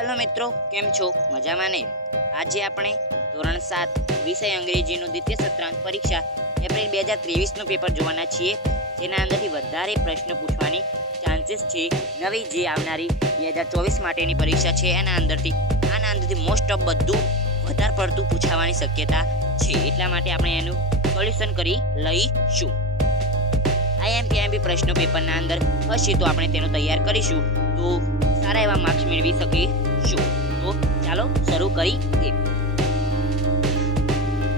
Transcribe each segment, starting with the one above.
Hello મિત્રો, કેમ છો? મજામાં ને? આજે આપણે ધોરણ 7 વિષય અંગ્રેજીનું દ્વિતીય સત્રાંત પરીક્ષા એપ્રિલ 2023નું પેપર જોવાના છીએ, જેના અંદરથી વધારે પ્રશ્નો પૂછવાની ચાન્સીસ છે. નવી જે આવનારી 2024 માટેની પરીક્ષા છે આના અંદરથી મોસ્ટ ઓફ બધું વધારે પડતું પૂછાવાની શક્યતા છે. એટલા માટે આપણે એનું સોલ્યુશન કરી લઈશું. આઈએમપી પ્રશ્નો પેપરના અંદર હશે તો આપણે તેનો તૈયાર કરીશું, તો સારા એવા માર્ક્સ મેળવી શકીશું. તો ચાલો શરૂ કરીએ.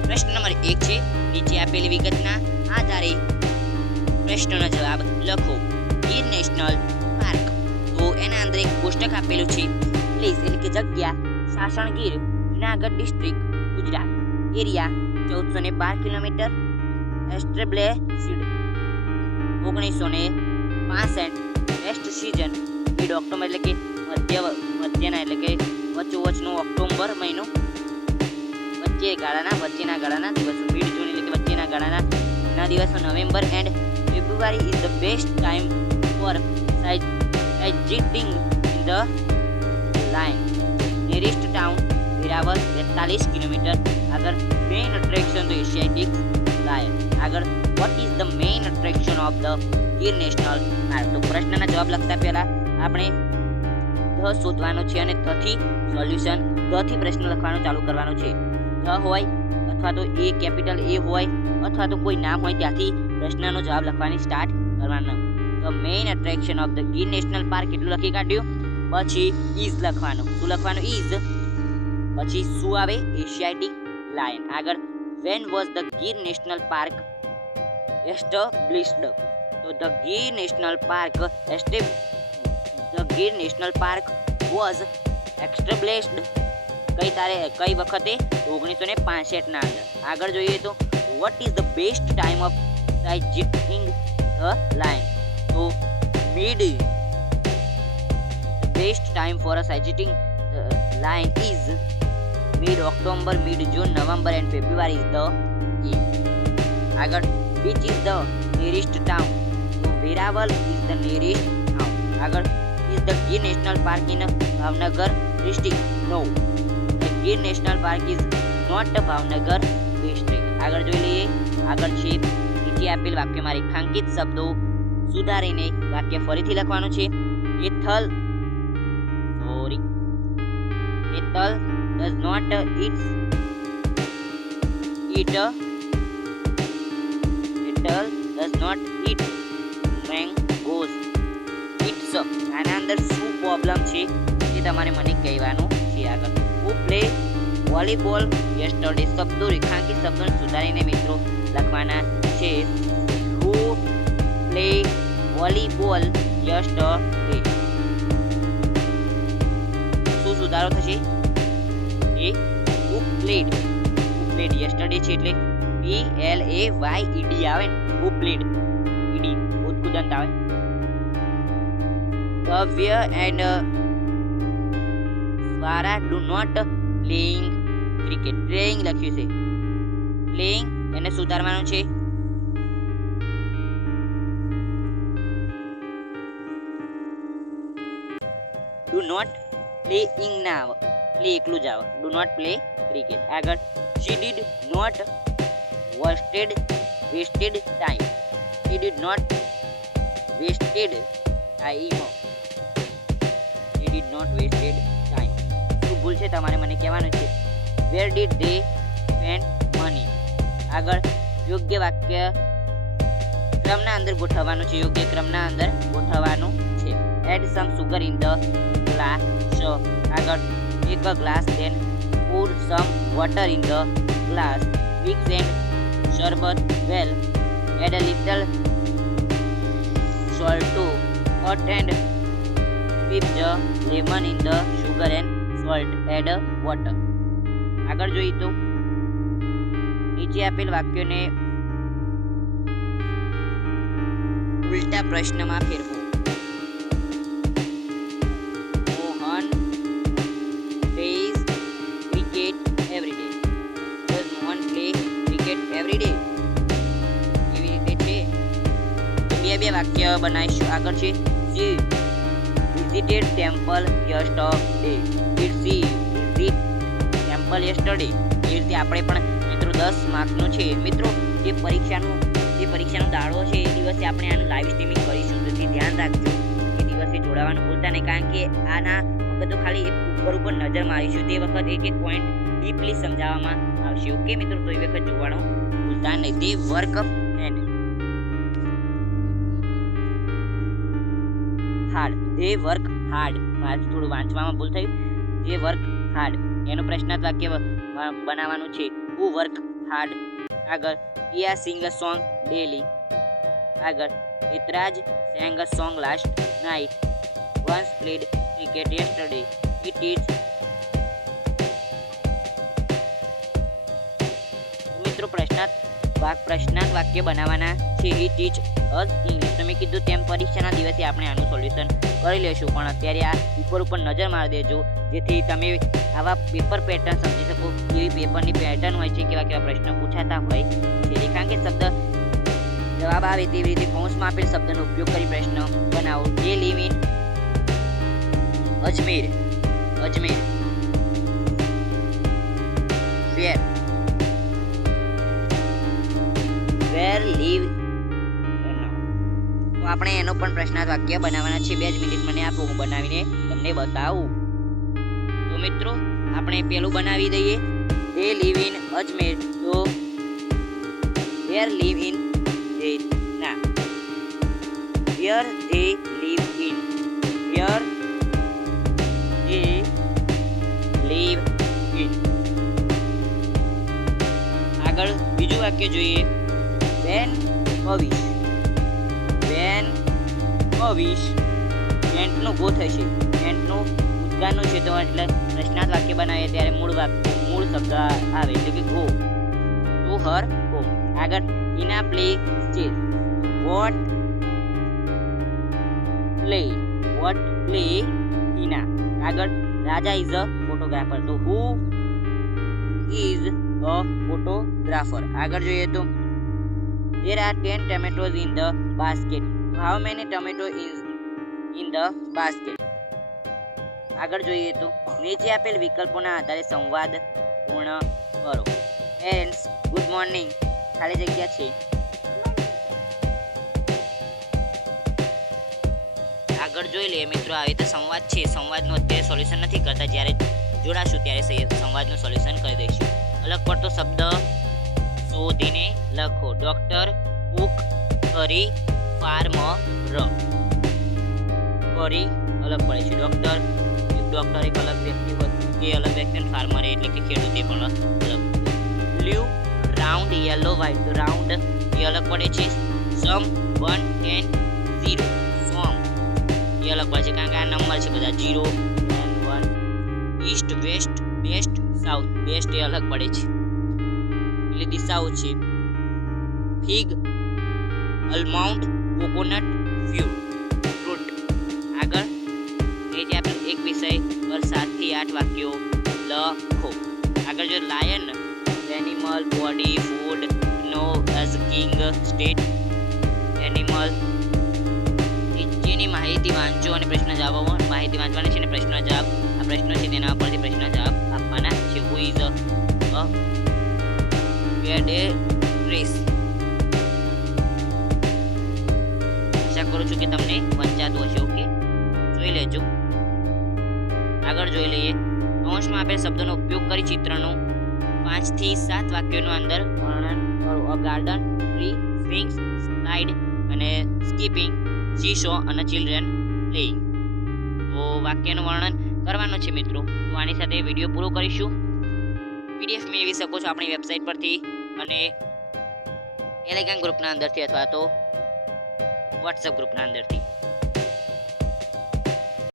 પ્રશ્ન નંબર 1 છે, નીચે આપેલી વિગતના આધારે પ્રશ્નનો જવાબ લખો. ગીર નેશનલ પાર્ક, તો એના અંદર એક કોષ્ટક આપેલું છે. પ્લેસ એટલે કે જગ્યા Sasan Gir, Junagadh district, Gujarat. Area 1412 kilometre. Established 1965. Best season mid October એટલે કે મધ્યના એટલે કે વચ્ચોવચનો ઓક્ટોબર મહિનો. વચ્ચેના ગાળાના દિવસો. મિડ જૂન એટલે કે વચ્ચેના ગાળાના દિવસો. November and February is the best time for sighting in the line. Nearest town Veraval 43 kilometre. આગળ મેઇન અટ્રેક્શન તો એશિયાટિક લાયન. આગળ vote is the main attraction of the Gir national park? તો પ્રશ્નના જવાબ લખતા પહેલા આપણે ધ શોધવાનો છે અને ધથી સોલ્યુશન, ધથી પ્રશ્ન લખવાનો ચાલુ કરવાનો છે. ધ હોય અથવા તો એ કેપિટલ એ હોય અથવા તો કોઈ નામ હોય ત્યાંથી પ્રશ્નનો જવાબ લખવાની સ્ટાર્ટ કરવાનો. The main attraction of the Gir national park એટલું લખી કાઢ્યું. પછી ઇઝ લખવાનું. શું લખવાનું? ઇઝ. પછી શું આવે? Asiatic lion. આગળ when was the Gir national park established? તો the Gir national park was established કઈ વખતે? 1965 ના અંદર. આગળ જોઈએ તો what is the best time of sighting the lion? તો best time for sighting lion is mid October, mid June, November and February is the A. આગળ which is the nearest town? તો Veraval is the nearest town. આગળ is the Gir national park in Bhavnagar district? No, the Gir national park is not Bhavnagar district. આગળ જોઈ લઈએ. આગળ છે નીચે આપેલ વાક્યમાં રેખાંકિત શબ્દો સુધારીને વાક્ય ફરીથી લખવાનું છે. Hetal does not eat mangoes. It's આના અંદર શું પ્રોબ્લેમ છે એ તમારે મને કહેવાનું છે. આગળ who play volleyball yesterday? શબ્દો રેખાંકિત શબ્દોને સુધારીને મિત્રો લખવાના છે. who play volleyball yesterday? શું સુધારો થશે? એ who played yesterday છે એટલે PLAYED આવે ને. who played ed ઉત્કુદંત આવે. Kavya and Swara do not playing cricket. Playing લખ્યું છે. playing એને સુધારવાનું છે. do not playing ના આવે, પ્લે એકલું જ આવે. do not play cricket. આગળ she did not wasted time. she did not wasted time. શું ભૂલ છે તમારે મને કહેવાનું છે. where did they spend money? આગળ યોગ્ય વાક્ય ક્રમના અંદર ગોઠવવાનું છે. add some sugar in the glass. આગળ take a glass, then pour some water in the glass. Mix and sherbet well. Add a little salt to cut and squeeze the lemon in the sugar and salt. Add water. આગળ જોઈએ તો નીચે આપેલ વાક્યોને ઉલટા પ્રશ્નમાં ફેરવો. Mohan plays cricket every day. Does Mohan play cricket every day? એવી રીતે છે. બે વાક્ય બનાવીશું. આગળ છે she is visited temple yesterday. Did she visit temple yesterday? એ રીતે આપણે પણ મિત્રો 10 માર્કનું છે મિત્રો. જે પરીક્ષાનો દાડો છે એ દિવસે આપણે આનું લાઈવ સ્ટ્રીમિંગ કરીશું, તેથી ધ્યાન રાખજો. એ દિવસે જોડાવાનું ભૂલતા નહીં, કારણ કે આના વખત તો ખાલી એક ઉપર નજર મારીશું. તે વખત એક પોઈન્ટ ડીપલી સમજાવવામાં આવશે. ઓકે મિત્રો, તો એ વખત જોવાનું ભૂલતા નહીં. તે work and hard. They work hard. મારે થોડું વાંચવામાં ભૂલ થયું. દે વર્ક હાર્ડ એનું પ્રશ્નાર્થ વાક્ય બનાવવાનું છે. હુ વર્ક હાર્ડ. આગળ પિયા સિંગ અ સોંગ ડેલી. આગળ એતરાજ sang a song last night. Once played cricket yesterday. It is. મિત્રો પ્રશ્નાર્થ વાક્ય બનાવવાના છે. It is us English. તમે કીધું તેમ પરીક્ષાના દિવસે આપણે આનું સોલ્યુશન કરી લેશું, પણ અત્યારે આ ઉપર નજર મારી દેજો, જેથી તમે આવા પેપર પેટર્ન સમજી શકો. કેવી પેપરની પેટર્ન હોય છે, કેવા પ્રશ્નો પૂછાતા હોય છે. રેખાંકિત શબ્દ જવાબ આવે તેવી રીતે કૌંસમાં આપેલ શબ્દનો ઉપયોગ કરી પ્રશ્ન બનાવો. જે live in Ajmer. where live. તો આપણે એનો પણ પ્રશ્નાર્થ વાક્ય બનાવવાના છે. 2 જ મિનિટ મને આપો, હું બનાવીને તમને બતાવું. તો મિત્રો આપણે પેલું બનાવી દઈએ. they live in Ajmer. તો where live in where they live in. આગળ બીજું વાક્ય જોઈએ. when કવિશ પેન્ટનો ગો થશે. પેન્ટનો ઉદ્ગારનો છે, તો એટલે પ્રશ્નાર્થ વાક્ય બનાવીએ ત્યારે મૂળ શબ્દ આવે, એટલે કે ગો ટુ હર હોમ. આગળ Ina play chess. What play Ina. આગળ રાજા ઇઝ અ ફોટોગ્રાફર. તો હુ ઇઝ અ ફોટોગ્રાફર. આગળ જોઈએ તો there are 10 tomatoes in the basket. How many tomatoes is in the basket? આગળ જોઈએ તો નીચે આપેલ વિકલ્પોના આધારે સંવાદ પૂર્ણ કરો. Parents good morning. ખાલી જગ્યા છે. આગળ જોઈ લઈએ મિત્રો, આવી રીતે સંવાદ છે. સંવાદનું અત્યારે સોલ્યુશન નથી કરતા, જ્યારે જોડાશું ત્યારે સંવાદનું સોલ્યુશન કરી દઈશું. અલગ પડતો શબ્દ શોધીને લખો. ડોક્ટર, કુક, કરી, ફાર્મર. કરી અલગ પડે છે. ડોક્ટર એક અલગ વ્યક્તિ હોય, એ અલગ વ્યક્તિ. ફાર્મર એટલે કે ખેડૂત, એ પણ અલગ. Blue, round, yellow, white. તો રાઉન્ડ એ અલગ પડે છે. સમ, 1, 10, 0. સોમ એ અલગ પડે છે, કારણ કે આ નંબર છે બધા 0 and 1. East, west, best, south. Best એ અલગ પડે છે, એટલે દિશાઓ છે. Fig, almond, coconut, fruit. આગળ એ જે આપણે એક વિષય પર 7 થી 8 વાક્યો લખો. આગળ જો લાયન, એનિમલ, બોડી, ફૂડ, નો, એઝ કિંગ, સ્ટેટ, એનિમલ. જેની માહિતી વાંચો અને પ્રશ્ન જવાબ માહિતી વાંચવાની છે અને પ્રશ્ન જવાબ આ પ્રશ્નો છે તેના પરથી પ્રશ્ન જવાબ આપવાના છે. Who is a પેડેસ્ટ્રીસ. આશા કરું છું કે તમને વંચાતું હશે. ઓકે, જોઈ લેજો. આગળ જોઈ લઈએ. કૌંસમાં આપેલ શબ્દોનો ઉપયોગ કરી ચિત્રનું 5 થી 7 વાક્યોનું અંદર વર્ણન કરો. અ ગાર્ડન, ટ્રી, સ્વિંગ્સ, સ્લાઇડ અને સ્કીપિંગ, સીસો અને ચિલ્ડ્રન પ્લેઇંગ. તો વાક્યનું વર્ણન કરવાનું છે મિત્રો. તો આની સાથે વિડીયો પૂરો કરીશું. PDF મેળવી શકો છો આપણી વેબસાઇટ પરથી અને ટેલિગ્રામ ગ્રુપના અંદરથી અથવા તો WhatsApp ગ્રુપના અંદરથી.